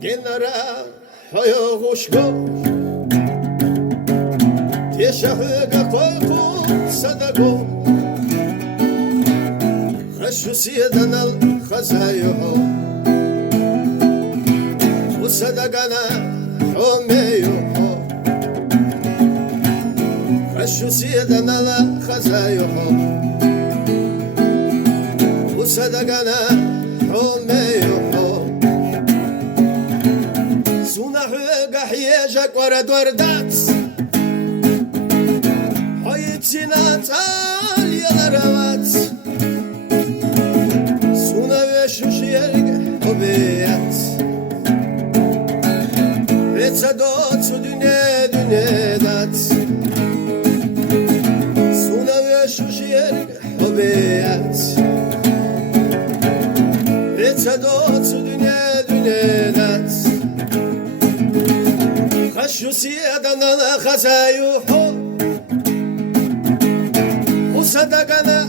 Genara hayo hoşgo Teşahıga koyku sadago Haşu siyedan al khazayo Usadagana homeyo Haşu siyedan al khazayo Usadagana homeyo حياجك ورد وردات حياتنا تعال يا روات سونا وشوش يرجع حبيات رتصدات دنيا دات سونا وشوش يرجع حبيات رتصدات دنيا دات خشو سيادنا خزايوحو وصدقنا